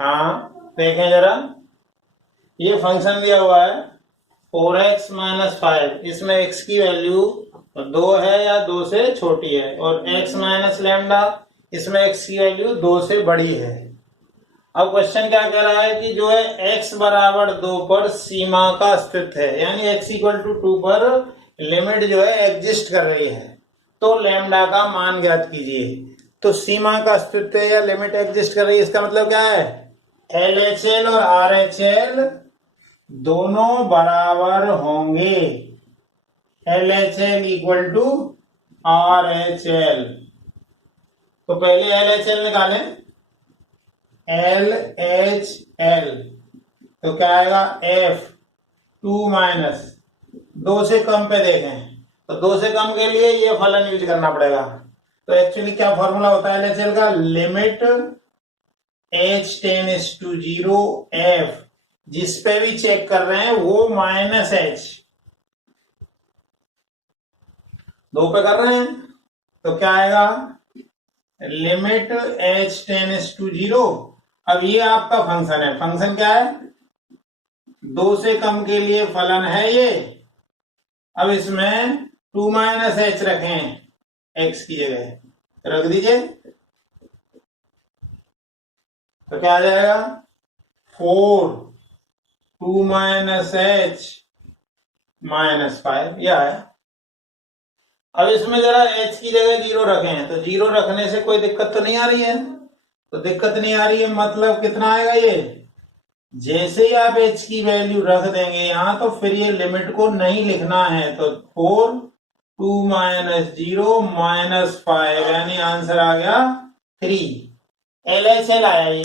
हाँ देखें जरा, ये फंक्शन दिया हुआ है 4x माइनस 5, इसमें x की वैल्यू 2 है या 2 से छोटी है, और x माइनस लैम्डा, इसमें x की वैल्यू 2 से बड़ी है। अब क्वेश्चन क्या कह रहा है कि जो है x बराबर 2 पर सीमा का अस्तित्व है, यानी x इक्वल टू 2 पर लिमिट जो है एग्जिस्ट कर रही है, तो लैम्डा का मान ज्ञात कीजिए। तो सीमा का अस्तित्व है या लिमिट एग्जिस्ट कर रही है, इसका मतलब क्या है, LHL और RHL दोनों बराबर होंगे। LHL इक्वल टू RHL, तो पहले LHL निकालें। LHL तो क्या आएगा, F 2 माइनस 2 से कम पे देखें, तो 2 से कम के लिए ये फलन यूज करना पड़ेगा। तो एक्चुअली क्या फॉर्मूला होता है LHL का, limit H tends to 0 F, जिस पे भी चेक कर रहे हैं वो माइनस H, 2 पे कर रहे हैं, तो क्या आएगा, लिमिट H टेंड्स टू 0। अब ये आपका फंक्शन है, फंक्शन क्या है, 2 से कम के लिए फलन है ये। अब इसमें 2 माइनस H रखें, x की जगह रख दीजिए, तो क्या आ जाएगा, 4 2 माइनस H माइनस 5, यह है। अब इसमें जरा h की जगह 0 रखें, तो 0 रखने से कोई दिक्कत तो नहीं आ रही है, तो दिक्कत नहीं आ रही है मतलब कितना आएगा ये, जैसे ही आप h की वैल्यू रख देंगे यहां, तो फिर ये लिमिट को नहीं लिखना है, तो 4 2 माइनस 0 माइनस 5, यानी आंसर आ गया 3। LHL आया ये।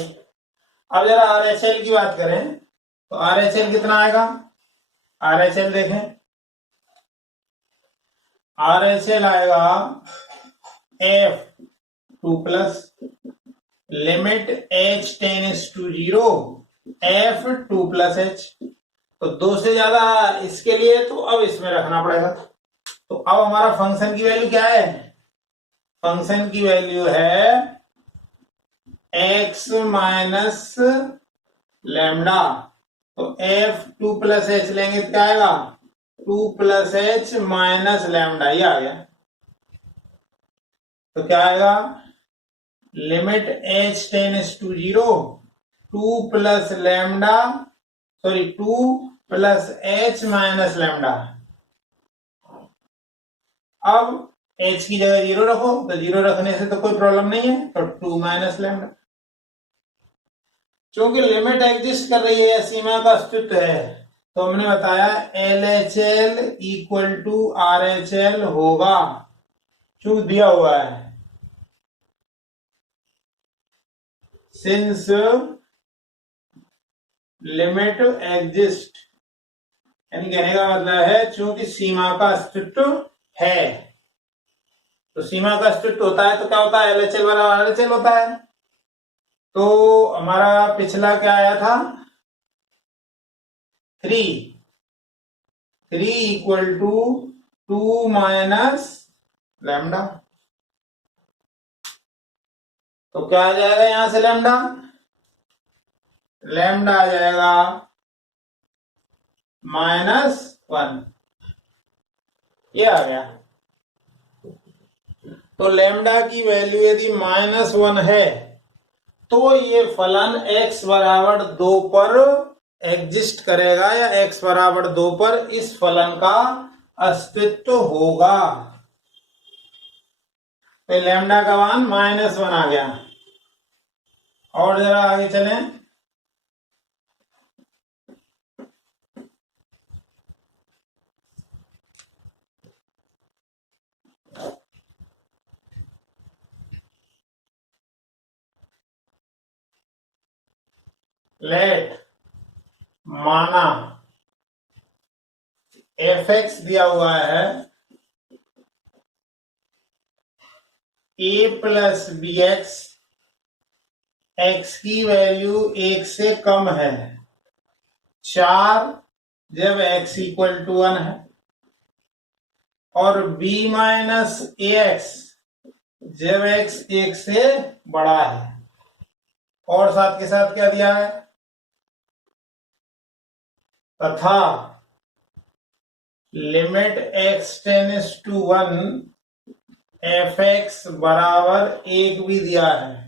अब जरा RHL की बात करें, तो RHL कितना आएगा, RHL देखें, RHL आएगा F 2 plus limit H tends to 0 F 2 plus H, तो 2 से ज्यादा इसके लिए, तो अब इसमें रखना पड़ेगा। तो अब हमारा फंक्शन की वैल्यू क्या है, फंक्शन की वैल्यू है x माइनस लैम्डा, तो F 2 प्लस H लेंगे तो क्या आएगा, 2 प्लस H माइनस लैम्डा, ये आ गया। तो क्या आएगा, limit H tends to 0 2 plus lambda, sorry 2 plus H minus lambda. अब H की जगह 0 रखो, तो 0 रखने से तो कोई प्रॉब्लम नहीं है, तो 2 माइनस लैम्डा। क्योंकि लिमिट एग्जिस्ट कर रही है, सीमा का अस्तित्व है, तो हमने बताया LHL इक्वल टू RHL होगा, क्यों दिया हुआ है, सिंस लिमिट एग्जिस्ट, यानी कहने का मतलब है चूंकि सीमा का अस्तित्व है, तो सीमा का अस्तित्व होता है तो क्या होता है, LHL बराबर RHL होता है। तो हमारा पिछला क्या आया था, 3 इक्वल टू 2 माइनस लैम्डा, तो क्या आ जाएगा यहां से, लैम्डा आ जाएगा -1, ये आ गया। तो लैम्डा की वैल्यू यदि -1 है, तो ये फलन x बराबर 2 पर एग्जिस्ट करेगा, या x बराबर 2 पर इस फलन का अस्तित्व होगा। तो लैम्डा का मान -1 आ गया। और जरा आगे चलें, लेट माना fx दिया हुआ है a प्लस बी एक्स की वैल्यू 1 से कम है 4 जब x इक्वल टू 1 है, और b माइनस ए एक्स जब x 1 से बड़ा है। और साथ के साथ क्या दिया है, तथा limit x tends to 1 fx बराबर 1 भी दिया है।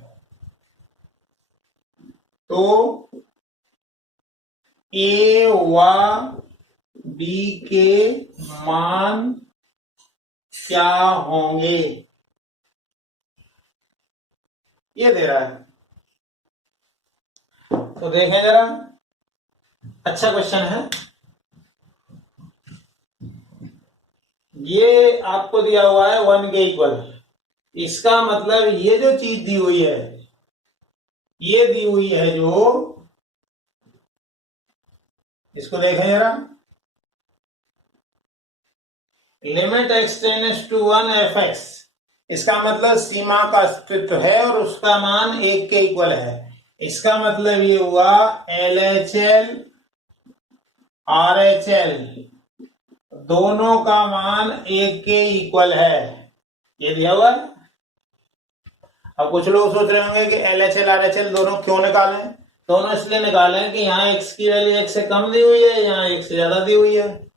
तो a व b के मान क्या होंगे, ये दे रहा है। तो देखें जरा, अच्छा क्वेश्चन है ये। आपको दिया हुआ है 1 के इक्वल, इसका मतलब ये जो चीज दी हुई है, ये दी हुई है जो, इसको देखें जरा, limit x tends to 1 fx, इसका मतलब सीमा का अस्तित्व है और उसका मान 1 के इक्वल है। इसका मतलब ये हुआ LHL RHL दोनों का मान 1 के इक्वल है, ये दिया हुआ है। अब कुछ लोग सोच रहे होंगे कि LHL RHL दोनों क्यों निकालें। दोनों इसलिए निकालें कि यहाँ x की वैल्यू 1 से कम दी हुई है, यहाँ 1 से ज्यादा दी हुई है।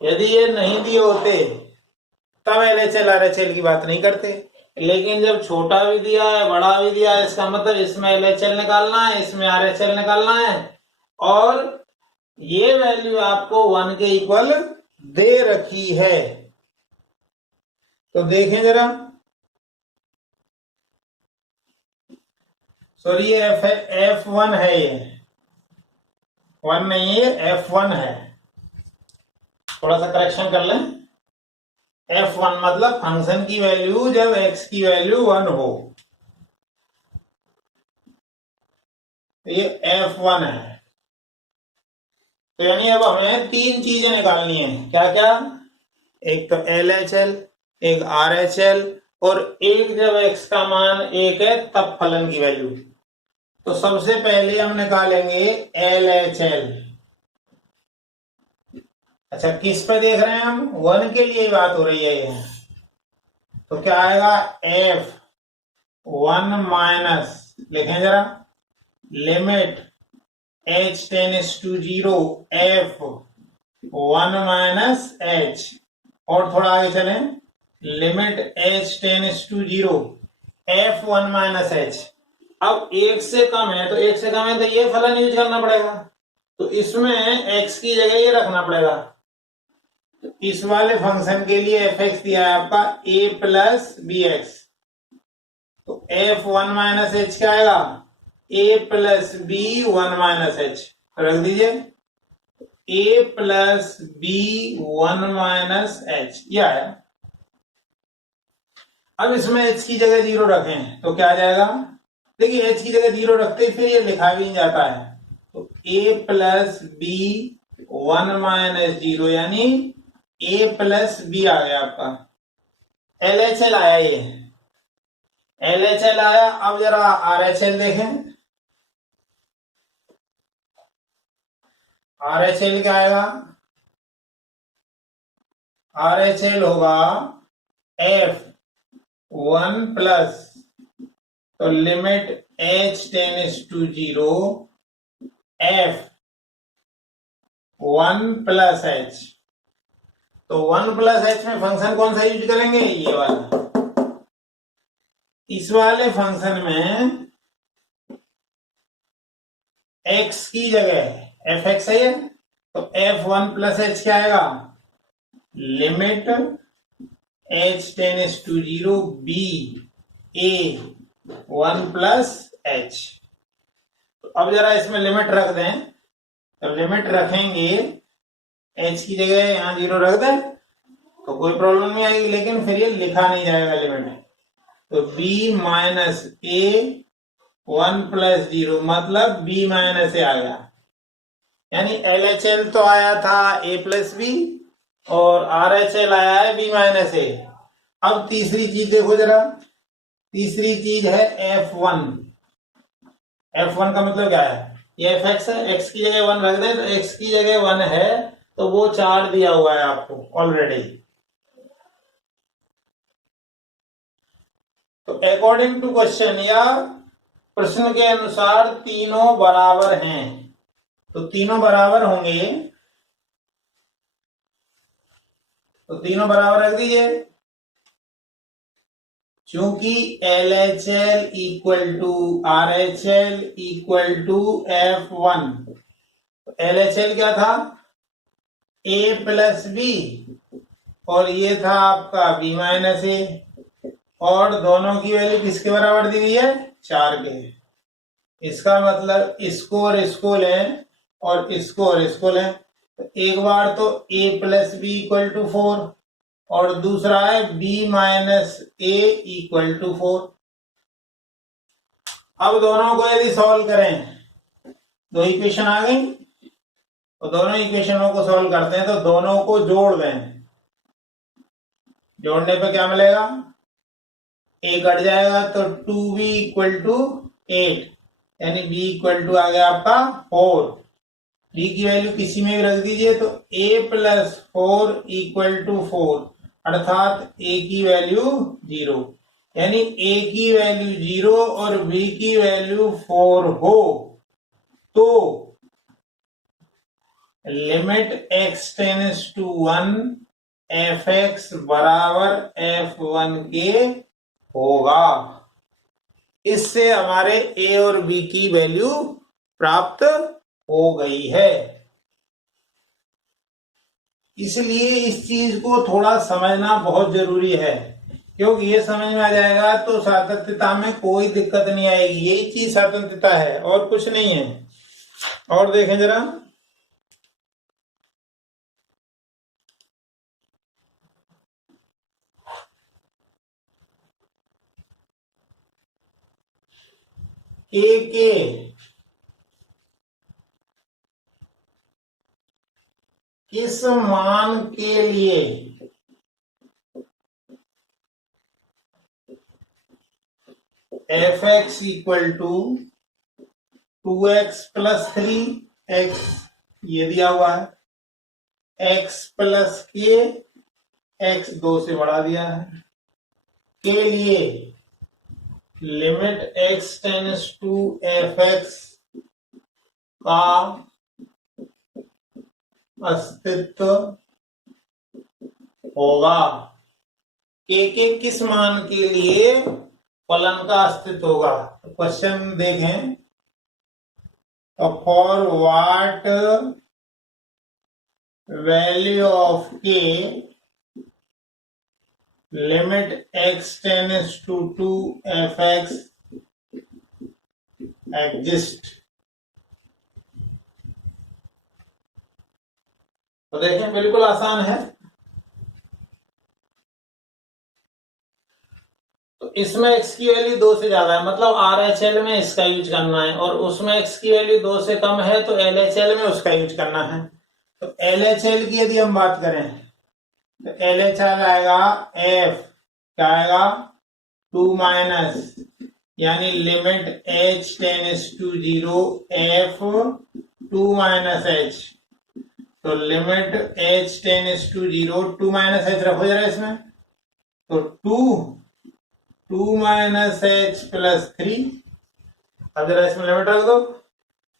यदि ये नहीं दिए होते तब LHL RHL की बात नहीं करते, लेकिन जब छोटा भी दिया है बड़ा भी दिया है, इसका मतलब इसमें LHL निकालना है, इसमें RHL निकालना है, और ये वैल्यू आपको 1 के इक्वल दे रखी है। तो देखें जरा, सॉरी ये F1 है, ये 1 नहीं है, F1 है। थोड़ा सा करेक्शन कर लें। F1 मतलब फंक्शन की वैल्यू जब x की वैल्यू 1 हो, तो ये F1 है। तो यानी अब हमें 3 चीजें निकालनी है, क्या क्या, एक तो LHL, एक RHL, और एक जब x का मान 1 है तब फलन की वैल्यू। तो सबसे पहले हम निकालेंगे LHL। अच्छा, किस पे देख रहे हैं हम, 1 के लिए बात हो रही है ये। तो क्या आएगा, F1 माइनस, लिखें जरा, limit h tends to 0 F1 minus h, और थोड़ा आगे चलें, limit h tends to 0 F1 minus h। अब 1 से कम है, तो 1 से कम है तो ये फलन यूज करना पड़ेगा, तो इसमें x की जगह ये रखना पड़ेगा। तो इस वाले फंक्शन के लिए fx दिया है आपका a प्लस bx, तो F1 माइनस h क्या आएगा, a plus b 1 minus h, रख दीजिए a plus b 1 minus h, यह आया। अब इसमें h की जगह 0 रखें तो क्या आ जाएगा, देखिए h की जगह 0 रखते फिर ये लिखा भी नहीं जाता है, तो a प्लस b 1 माइनस 0 यानी a प्लस b आ गया आपका। LHL आया, ये LHL आया। अब जरा RHL देखें, RHL क्या आएगा, RHL होगा F1 प्लस, तो limit h tends to 0 F1 plus h। तो 1 प्लस h में फंक्शन कौन सा यूज करेंगे, ये वाला। इस वाले फंक्शन में x की जगह fx है, तो F1 प्लस h क्या आएगा, limit h tends to 0 b a 1 plus h। तो अब जरा इसमें लिमिट रख दें, तो लिमिट रखेंगे, h की जगह यहां 0 रख दें तो कोई प्रॉब्लम नहीं आएगी, लेकिन फिर ये लिखा नहीं जाएगा लिमिट। तो b माइनस a 1 प्लस 0 मतलब b माइनस a आ गया, यानी LHL तो आया था a प्लस b और RHL आया है b माइनस a। अब तीसरी चीज देखो जरा, तीसरी चीज है F1। F1 का मतलब क्या है, ये fx है, x की जगह 1 रख दें, तो x की जगह 1 है तो वो 4 दिया हुआ है आपको ऑलरेडी। तो अकॉर्डिंग टू क्वेश्चन या प्रश्न के अनुसार तीनों बराबर हैं, तो तीनों बराबर होंगे, तो तीनों बराबर रख दीजिए। चूंकि LHL equal to RHL equal to F1, LHL क्या था? A प्लस बी, और ये था आपका B माइनस ए, और दोनों की वैल्यू किसके बराबर दी गई है? 4 के। इसका मतलब इसको और इसको लें और इसको और इसको लें, तो एक बार तो A plus B equal to 4 और दूसरा है B minus A equal to 4। अब दोनों को यदि सॉल्व करें, दो इक्वेशन आ गई, तो दोनों इक्वेशनों को सॉल्व करते हैं, तो दोनों को जोड़ दें। जोड़ने पे क्या मिलेगा? ए कट जाएगा तो 2b इक्वल टू 8, यानी b इक्वल टू आ गया आपका 4। b की वैल्यू किसी में भी रख दीजिए, तो a प्लस 4 इक्वल टू 4, अर्थात a की वैल्यू 0, यानी a की वैल्यू 0 और b की वैल्यू 4 हो तो limit x tends to 1 fx बराबर f1 के होगा। इससे हमारे a और b की वैल्यू प्राप्त हो गई है। इसलिए इस चीज को थोड़ा समझना बहुत जरूरी है, क्योंकि ये समझ में आ जाएगा तो सातत्यता में कोई दिक्कत नहीं आएगी। यही चीज सातत्यता है और कुछ नहीं है। और देखें जरा, के किस मान के लिए fx equal to 2x plus 3x, ये दिया हुआ है, x प्लस के, x 2 से बढ़ा दिया है, के लिए limit x tends to fx का अस्तित्व होगा। के किस मान के लिए फलन का अस्तित्व होगा? तो क्वेश्चन देखें, तो for what value of k limit x tends to 2 fx exist. तो देखें, बिल्कुल आसान है। तो इसमें x की वैल्यू 2 से ज्यादा है, मतलब RHL में इसका यूज करना है, और उसमें x की वैल्यू 2 से कम है तो LHL में उसका यूज करना है। तो LHL की यदि हम बात करें, तो LHL आएगा f, क्या आएगा? 2 माइनस, यानी limit h tends to 0 f 2 minus h, तो limit h tends to 0, 2 minus h रखो जरा इसमें, तो 2 माइनस h प्लस 3। अब जरा इसमें लिमिट रख दो,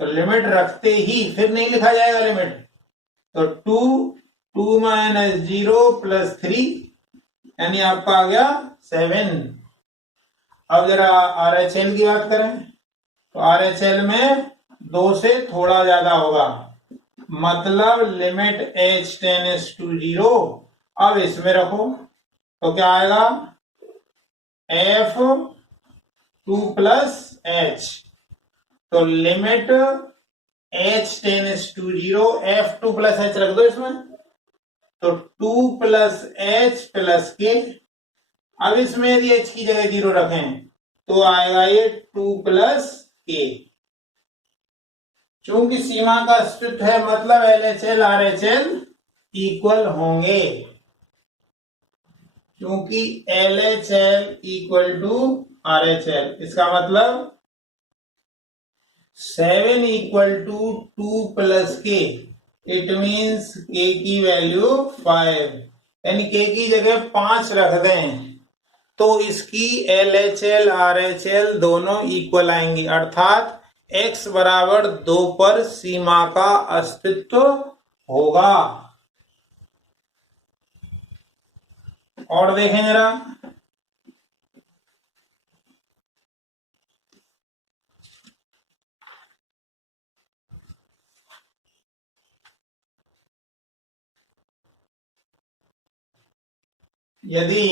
तो लिमिट रखते ही फिर नहीं लिखा जाएगा लिमिट, तो 2 माइनस 0 प्लस 3, यानी आपका आ गया 7। अब जरा RHL की बात करें, तो RHL में 2 से थोड़ा ज्यादा होगा, मतलब लिमिट h टेंड्स टू 0। अब इसमें रखो तो क्या आएगा? f 2 प्लस h, तो limit h tends to 0 f 2 plus h रख दो इसमें, तो 2 प्लस h प्लस k। अब इसमें यदि h की जगह 0 रखें तो आएगा ये 2 प्लस k। चूंकि सीमा का अस्तित्व है, मतलब LHL RHL इक्वल होंगे, क्योंकि LHL इक्वल टू RHL, इसका मतलब 7 equal to 2 plus k, it means k की वैल्यू 5, यानी k की जगह 5 रख दें तो इसकी LHL RHL दोनों इक्वल आएंगी, अर्थात x बराबर 2 पर सीमा का अस्तित्व होगा। और देखें जरा, यदि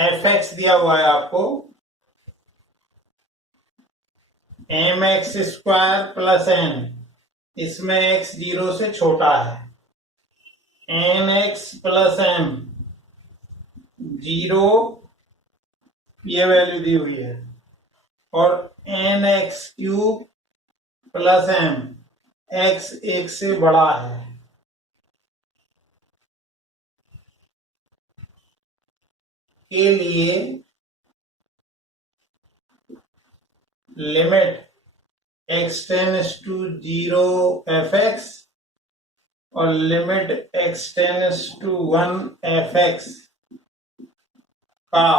fx दिया हुआ है आपको mx स्क्वायर प्लस n, इसमें x 0 से छोटा है, nx प्लस m 0 ये वैल्यू दी हुई है, और nx cube plus m x 1 से बड़ा है। के लिए limit x tends to 0 fx और limit x tends to 1 fx का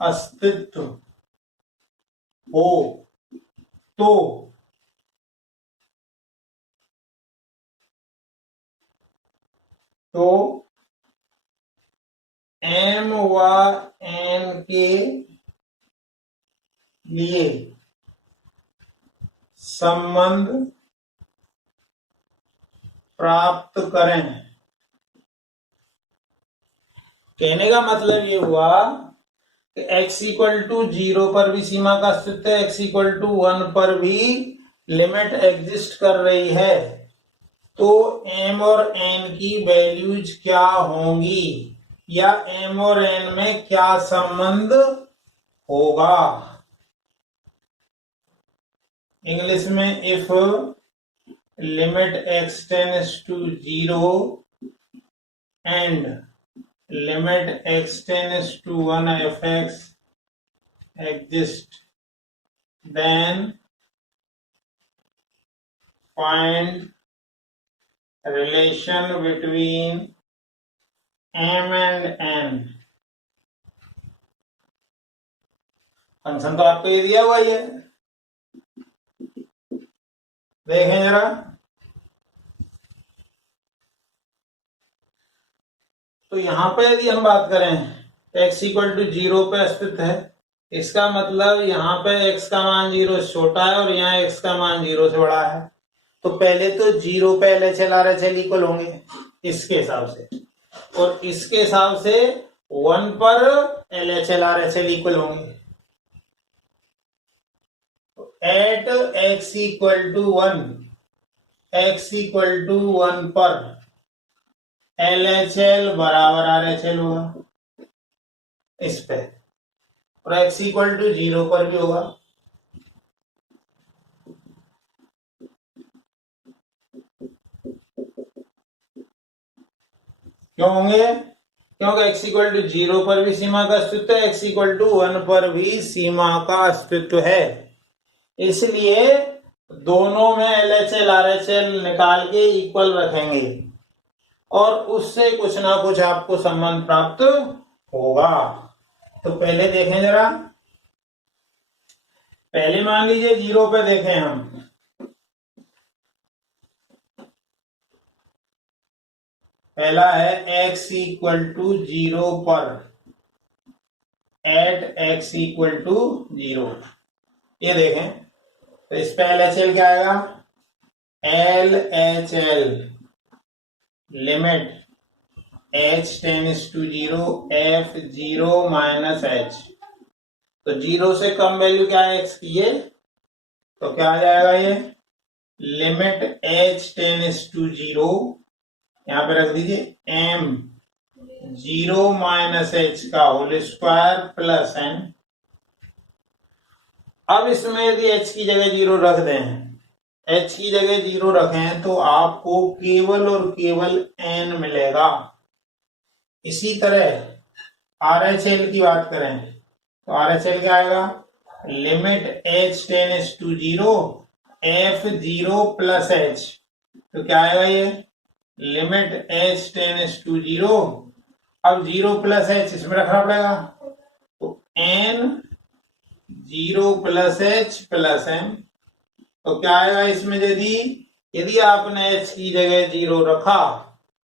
अस्तित्व हो तो m व n के लिए संबंध प्राप्त करें। कहने का मतलब ये हुआ कि x इक्वल टू 0 पर भी सीमा का अस्तित्व है, x इक्वल टू 1 पर भी लिमिट एग्जिस्ट कर रही है, तो m और n की वैल्यूज क्या होंगी या m और n में क्या संबंध होगा। इंग्लिश में if limit x tends to 0 and limit x tends to 1 fx exist, then find relation between m and n। Function तो आपको ये दिया हुआ ही है, देखें जरा, तो यहां पे यदि हम बात करें x इक्वल टू 0 पे अस्तित्व है, इसका मतलब यहां पे x का मान 0 से छोटा है और यहाँ x का मान 0 से बड़ा है। तो पहले तो 0 पे LHL RHL इक्वल होंगे इसके हिसाब से, और इसके हिसाब से 1 पर LHL RHL इक्वल होंगे। एट x इक्वल टू 1 पर LHL बराबर RHL होगा इस पे, और x इक्वल टू 0 पर भी होगा। क्यों होंगे? क्योंकि x इक्वल टू 0 पर भी सीमा का अस्तित्व है, x इक्वल टू 1 पर भी सीमा का अस्तित्व है, इसलिए दोनों में LHL RHL निकाल के इक्वल रखेंगे और उससे कुछ ना कुछ आपको संबंध प्राप्त होगा। तो पहले देखें जरा, पहले मान लीजिए 0 पे देखें हम, पहला है x इक्वल टू 0 पर एट x इक्वल टू 0, ये देखें, तो इस पे LHL क्या आएगा, LHL limit h tends to 0 f0 minus h, तो 0 से कम वैल्यू क्या है x की, ये तो क्या आ जाएगा, ये लिमिट h टेंड्स टू 0, यहां पे रख दीजिए m 0 माइनस h का होल स्क्वायर प्लस n। अब इसमें यदि h की जगह 0 रख दें, h की जगह 0 रखें तो आपको केवल और केवल n मिलेगा। इसी तरह RHL की बात करें तो RHL क्या आएगा, limit h tends to 0 f0 plus h, तो क्या आएगा, ये लिमिट h टेंड्स टू 0 अब 0 प्लस एच इसमें रखना पड़ेगा, तो n 0 plus H plus m, तो क्या आएगा इसमें, यदि आपने h की जगह 0 रखा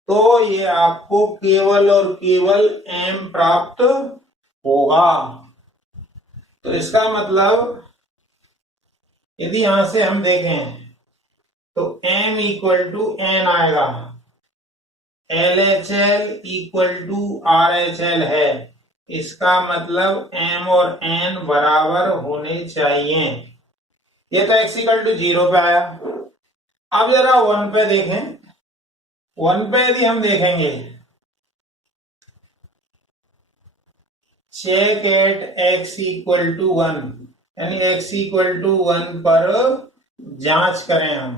तो ये आपको केवल और केवल m प्राप्त होगा। तो इसका मतलब यदि यहां से हम देखें तो m इक्वल टू n आएगा, LHL इक्वल टू RHL है, इसका मतलब m और n बराबर होने चाहिए। ये तो x इक्वल टू 0 पे आया। अब जरा 1 पे देखें, 1 पे यदि हम देखेंगे, check at x equal to 1, यानी x इक्वल टू 1 पर जांच करें हम,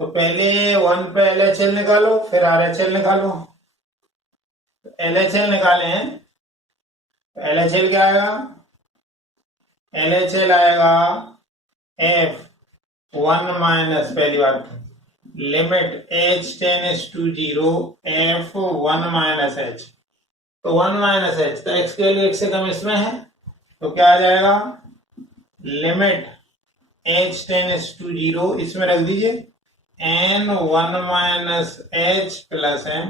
तो पहले 1 पे LHL निकालो फिर RHL निकालो। LHL निकालें तो LHL क्या आएगा, LHL आएगा f1 माइनस, पहली बात limit h tends to 0 f1 minus h, तो 1 माइनस h, तो x के लिए 1 से कम इसमें है, तो क्या आ जाएगा, लिमिट h टेंड्स टू 0, इसमें रख दीजिए n1 minus h plus m,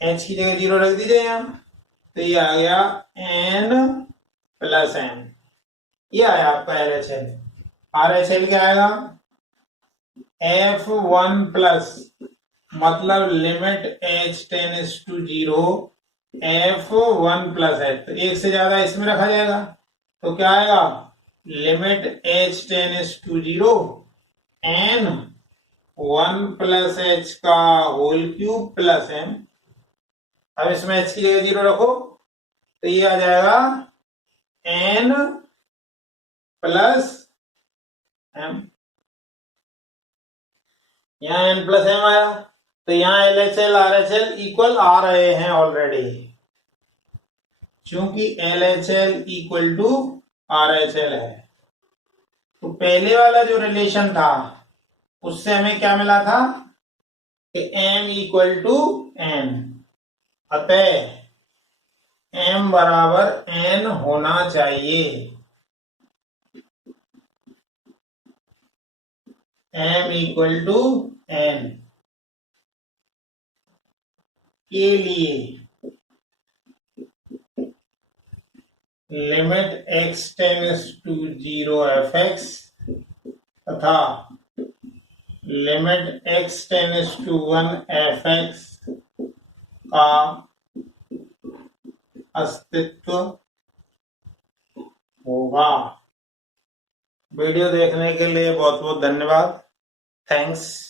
h की जगह 0 रख दीजिए यहाँ, तो ये आ गया n प्लस m, ये आया आपका LHL। RHL क्या आएगा, f1 प्लस, मतलब limit h tends to 0 f1 plus h, तो एक से ज्यादा इसमें रखा जाएगा, तो क्या आएगा, limit h tends to 0 n1 plus h का होल क्यूब प्लस m। अब इसमें h की जगह 0 रखो, तो ये आ जाएगा n प्लस m, यहाँ n प्लस m आया, तो यहाँ LHL RHL इक्वल आ रहे हैं ऑलरेडी, क्योंकि LHL इक्वल टू RHL है। तो पहले वाला जो रिलेशन था उससे हमें क्या मिला था कि m इक्वल टू n, अतः m बराबर n होना चाहिए, m इक्वल टू n के लिए limit x tends to 0 fx तथा limit x tends to 1 fx का अस्तित्व होगा। वीडियो देखने के लिए बहुत बहुत धन्यवाद। थैंक्स।